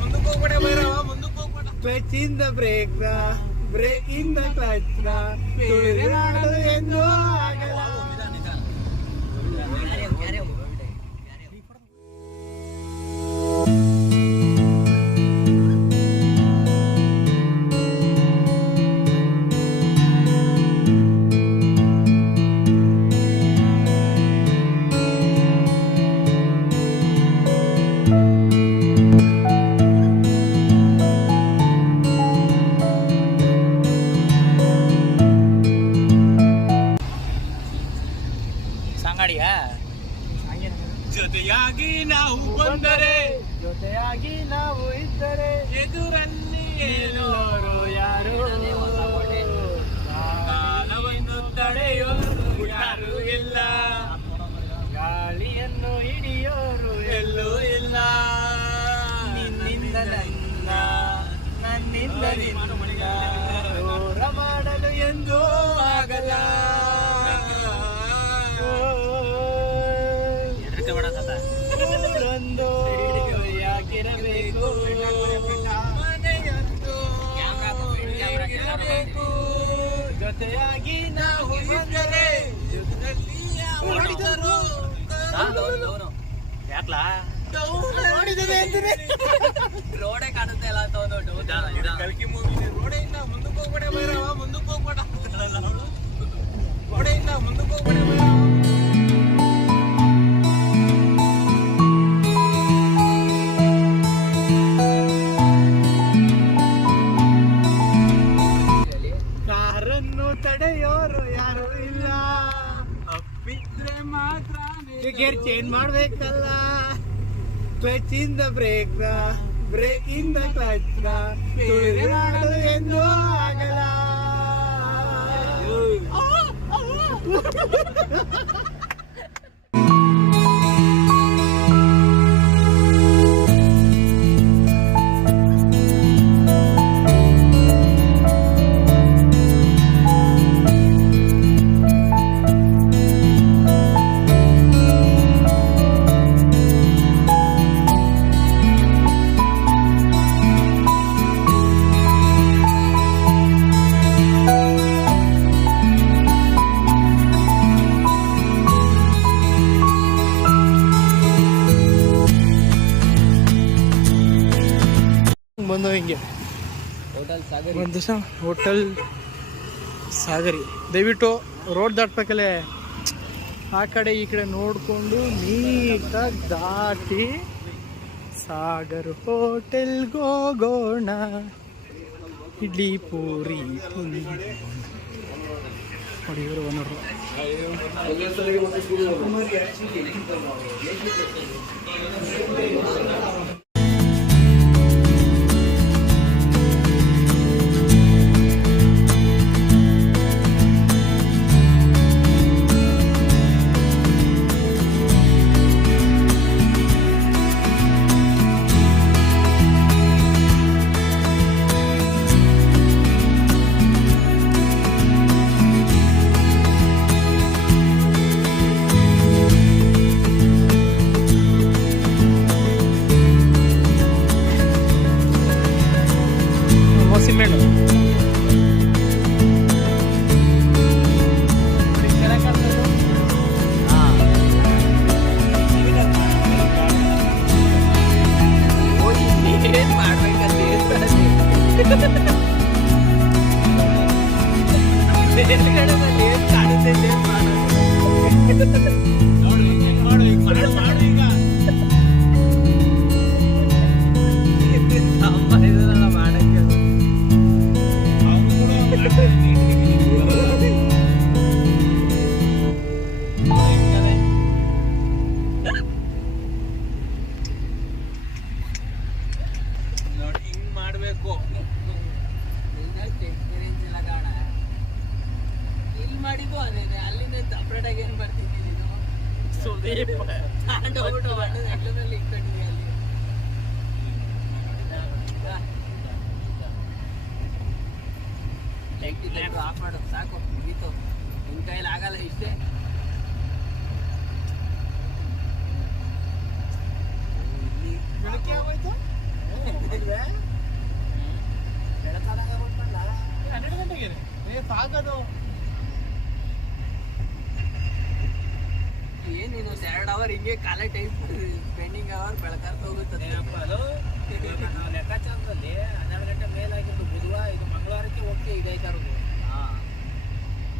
ಮುಂದಕ್ಕೆ ಹೋಗ್ಬೇಡ ಭೈರವ, ಮುಂದಕ್ಕೆ ಹೋಗ್ಬೇಡ. ಕ್ಲಚ್ ಇನ್ ದ ಬ್ರೇಕ್ ನ, ಬ್ರೇಕ್ ಇನ್ ದ ಕ್ಲಚ್ ನ, ತುಳಿದಾಡಲು ಎಂದೂ ಆಗಲ್ಲ. ಜೊತೆಯಾಗಿ ನಾವು ಬಂದರೆ, ಜೊತೆಯಾಗಿ ನಾವು ಇದ್ದರೆ, ಎದುರಲ್ಲಿ ಏನೋರು ಯಾರು, ಕಾಲವನ್ನು ತಡೆಯೋರು ಯಾರು ಇಲ್ಲ, ಗಾಳಿಯನ್ನು ಹಿಡಿಯೋರು ಎಲ್ಲೂ ಇಲ್ಲ. ನಿನ್ನಿಂದ ನನ್ನ, ನನ್ನಿಂದ ನಿನ್ನ ದೂರ ಮಾಡಲು ಎಂದೂ ಆಗಲ್ಲ. ಊರೊಂದು ಯಾಕಿರಬೇಕು, ಮನೆಯೊಂದು ಯಾಕಿರಬೇಕು, ಜೊತೆಯಾಗಿ ನಾವು ಇದ್ದರೆ, ಜೊತೆಯಲ್ಲಿ ಯಾರು ಯಾಕ್ಲಾ ರೋಡೇ ಕಾಣುತ್ತೆ ಅಲ್ಲ ಅಂತ ಕಲ್ಕಿ ಮೂವಿ. ರೋಡೆಯಿಂದ ಮುಂದಕ್ಕೆ ಹೋಗ್ಬೇಡ ಭೈರವ, ಮುಂದಕ್ಕೆ ಹೋಗ್ಬೇಡ, ರೋಡೆಯಿಂದ ಮುಂದಕ್ಕೆ ಹೋಗ್ಬೇಡ ಭೈರವ. ತಡೆಯೋರು ಯಾರು ಇಲ್ಲ, ಅಪ್ಪಿದ್ರೆ ಮಾತ್ರ ಗೇರ್ ಚೇಂಜ್ ಮಾಡ್ಬೇಕಲ್ಲ. ಕ್ಲಚ್ ಇನ್ ದ ಬ್ರೇಕ್ ನ, ಬ್ರೇಕ್ ಇನ್ ದ ಕ್ಲಚ್ ನ, ತುಳಿದಾಡಲು ಎಂದೂ ಆಗಲ್ಲ. ಬಂದು ಹಿಂಗೆ ಹೋಟೆಲ್ ಸಾಗರಿ. ದಯವಿಟ್ಟು ರೋಡ್ ದಾಟ್ಬೇಕಲ್ಲೇ ಆ ಕಡೆ ಈ ಕಡೆ ನೋಡಿಕೊಂಡು ನೀಟಾಗಿ ದಾಟಿ ಸಾಗರ್ ಹೋಟೆಲ್ಗೆ ಹೋಗೋಣ. ಇಡ್ಲಿ ಪೂರಿ ನೋಡಿ ಇವರು ಒನ್ನೋರು. ಆಫ್ ಮಾಡೋದು ಸಾಕು, ಮುಗೀತು. ನಿನ್ನ ಕೈಯಲ್ಲಿ ಆಗಲ್ಲ ಇಷ್ಟೇ. ಬೆಳಗ್ಗೆ ಆಗೋಯ್ತು. ಇವೆ ಬೆಳಕಾದಾಗ ಕೊಟ್ಬಲ್ಲ 12 ಗಂಟೆಗೆ ಸಾಕದು ಏನಿದು 2 ಅವರ್ ಹಿಂಗೆ ಕಾಲ ಟೈಮ್ ಸ್ಪೆಂಡಿಂಗ್ ಅವರ್ ಬೆಳಕಾರ್ತ ಹೋಗುತ್ತದೆ ಅದು ನಾವು ಲೆಕ್ಕಾಚಾರದಲ್ಲಿ 12 ಗಂಟೆ ಮೇಲಾಗಿದ್ದು ಬುಧವಾರ ಇದು ಮಂಗಳವಾರಕ್ಕೆ ಹೋಗಿ ಇದೈತಾ ಇರೋದು ಹಾ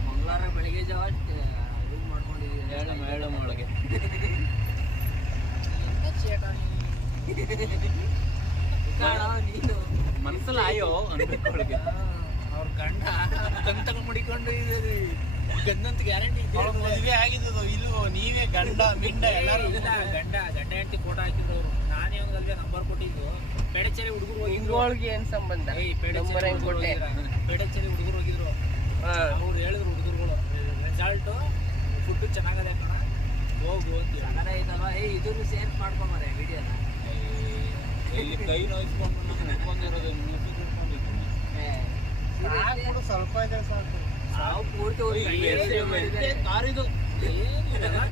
ಮಂಗಳವಾರ ಬೆಳಿಗ್ಗೆ ಜಾವ ಇದು ಮಾಡ್ಕೊಂಡಿದ್ದೀವಿ ಹೇಳು ಒಳಗೆ ನೀನು ಮನಸ್ಸಲ್ಲಿ ಆಯೋ ಅನ್ಬೇಕು ಅವ್ರ ಗಂಡ ಕಂತಗಳು ಮುಡಿಕೊಂಡು ಗಂಡಂತ ಗ್ಯಾರಂಟಿ ಮದುವೆ ಆಗಿದ್ದು ಇಲ್ವೋ ನೀವೇ ಗಂಡ ಮಿಂಡ ಎಲ್ಲರೂ ಗಂಡ ಹೆಂಡತಿ ಫೋಟೋ ಹಾಕಿದ್ರು ಅವರು ನಾನೇ ಒಂದಲ್ವೇ ನಂಬರ್ ಕೊಟ್ಟಿದ್ದು ಪೆಡಚೇರಿ ಹುಡುಗರು ಹೋಗಿದ್ರು ಏನ್ ಸಂಬಂಧ ಪೆಡಚೇರಿ ಹುಡುಗರು ಹೋಗಿದ್ರು ಅವ್ರು ಹೇಳಿದ್ರು ಹುಡುಗರುಗಳು ರಿಸಲ್ಟು ಫುಡ್ ಚೆನ್ನಾಗದೆ ಕಣ ಹೋಗು ಅಂತ ಚೆನ್ನಾಗೈತಲ್ವಾ ಇದನ್ನು ಸೇರ್ ಮಾಡ್ಕೊಂಬಾರೆ ವಿಡಿಯೋನ ಇಲ್ಲಿ ಕೈ ನೋಯಿಸ್ಕೊಂಡು ನಾನು ಹಿಡ್ಕೊಂಡಿರೋದು ಮ್ಯೂಸಿಕ್ ಹಿಡ್ಕೊಂಡಿದ್ದೀನಿ ಸಾಕು ಸ್ವಲ್ಪ ಇದೆ ಸಾಕು ನಾವು ಪೂರ್ತಿ ಕಾರಿದು